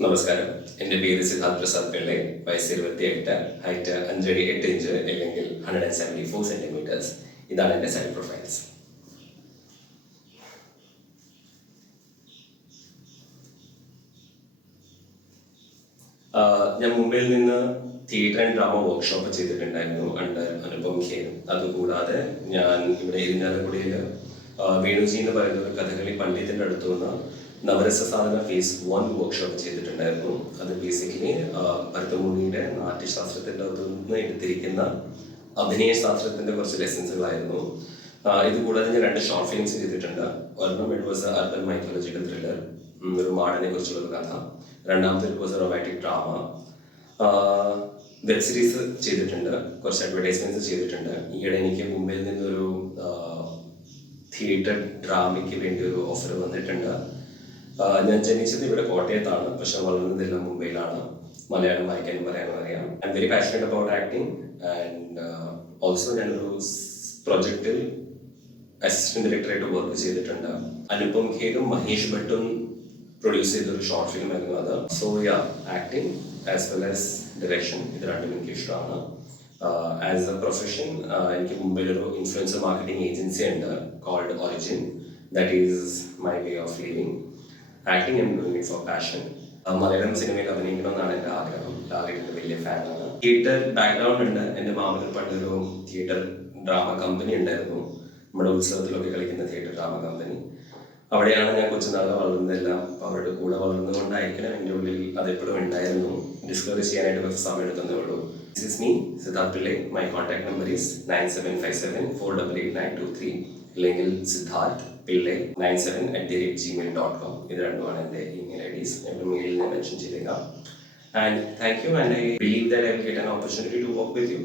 നമസ്കാരം. എൻ്റെ പേര് സിദ്ധാർത്ഥ് പ്രസാദ് പിള്ളെ. വയസ്സ് 28, ഹൈറ്റ് 5'8" അല്ലെങ്കിൽ 174 സെന്റിമീറ്റേഴ്സ്. ഇതാണ് എൻ്റെ സെൽഫ് പ്രൊഫൈൽസ്. ഞാൻ മുംബൈയിൽ നിന്ന് തിയേറ്റർ ആൻഡ് ഡ്രാമ വർക്ക്ഷോപ്പ് ചെയ്തിട്ടുണ്ടായിരുന്നു അണ്ടർ അനുപം ഖേർ. അതുകൂടാതെ ഞാൻ ഇവിടെ ഇരിഞ്ഞാലക്കുടയിൽ വേണുജി എന്ന് പറയുന്ന ഒരു കഥകളി പണ്ഡിതിൻ്റെ അടുത്ത് നിന്ന് നവരസ സാധന ഫേസ് 1 വർക്ക്ഷോപ്പ് ചെയ്തിട്ടുണ്ടായിരുന്നു. അത് ബേസിക്കലി ഭരതമുനിയുടെ നാട്യശാസ്ത്രത്തിൻ്റെ അകത്തു നിന്ന് എടുത്തിരിക്കുന്ന അഭിനയ ശാസ്ത്രത്തിൻ്റെ കുറച്ച് ലെസൺസുകളായിരുന്നു. ഇതുകൂടാതെ ഞാൻ 2 ഷോർട്ട് ഫിലിംസ് ചെയ്തിട്ടുണ്ട്. ഒരെണ്ണം ഇറ്റ് വാസ് അർബൻ മൈത്തോളജിക്കൽ ത്രില്ലർ, ഒരു മാടനെ കുറിച്ചുള്ള കഥ. രണ്ടാമത്തെ it was romantic drama. Web series ചെയ്തിട്ടുണ്ട്, കുറച്ച് അഡ്വർടൈസ്മെന്റ്സ് ചെയ്തിട്ടുണ്ട്. ഈയിടെ എനിക്ക് മുംബൈയിൽ നിന്നൊരു തിയേറ്റർ ഡ്രാമയ്ക്ക് വേണ്ടി ഒരു ഓഫർ വന്നിട്ടുണ്ട്. ഞാൻ ജനിച്ചത് ഇവിടെ കോട്ടയത്താണ്, പക്ഷെ വളർന്നതെല്ലാം മുംബൈയിലാണ്. മലയാളം വായിക്കാനും പറയാനും അറിയാം. I'm very passionate about acting and also ഞാനൊരു പ്രൊജക്റ്റിൽ അസിസ്റ്റന്റ് ഡയറക്ടറായിട്ട് വർക്ക് ചെയ്തിട്ടുണ്ട്. അനുപം ഖേറും മഹേഷ് ഭട്ടും പ്രൊഡ്യൂസ് ചെയ്തൊരു ഷോർട്ട് ഫിലിം ആയിരുന്നു അത്. So yeah, acting as well as direction ഇത് രണ്ടും എനിക്ക് ഇഷ്ടമാണ്. ആസ് എ പ്രൊഫഷൻ എനിക്ക് മുംബൈയിലൊരു ഇൻഫ്ലുവൻസർ മാർക്കറ്റിംഗ് ഏജൻസി ഉണ്ട് called Origin. That is my way of living. Acting I'm doing it for passion. Malayalam സിനിമയിൽ അഭിനയിക്കണമെന്നാണ് എൻ്റെ ആഗ്രഹം. ലാലേട്ടൻ്റെ വലിയ ഫാനാണ്. തിയേറ്റർ ബാക്ക്ഗ്രൗണ്ട് ഉണ്ട്. എൻ്റെ മാമന് പണ്ടൊരു തിയേറ്റർ ഡ്രാമ കമ്പനി ഉണ്ടായിരുന്നു. നമ്മുടെ ഉത്സവത്തിലൊക്കെ കളിക്കുന്ന തിയേറ്റർ ഡ്രാമ കമ്പനി. അവിടെയാണ് ഞാൻ കൊച്ചുനാളെ വളർന്നതെല്ലാം. അവരുടെ കൂടെ വളർന്നുകൊണ്ടായിരിക്കണം എൻ്റെ ഉള്ളിൽ അതെപ്പോഴും ഉണ്ടായിരുന്നു. ഡിസ്കവർ ചെയ്യാനായിട്ട് കുറച്ച് സമയം എടുക്കുന്നേ ഉള്ളൂ. This is me, Siddharth Pillai. My contact number is 9757488923 അല്ലെങ്കിൽ സിദ്ധാർത്ഥ് പിള്ളെ 97@gmail.com. ഇത് രണ്ടുമാണ് എൻ്റെ ഇമെയിൽ IDs. എൻ്റെ മെയിലിൽ ഞാൻ മെൻഷൻ ചെയ്തേക്കാം. And thank you, and I believe that I will get an opportunity to work with U.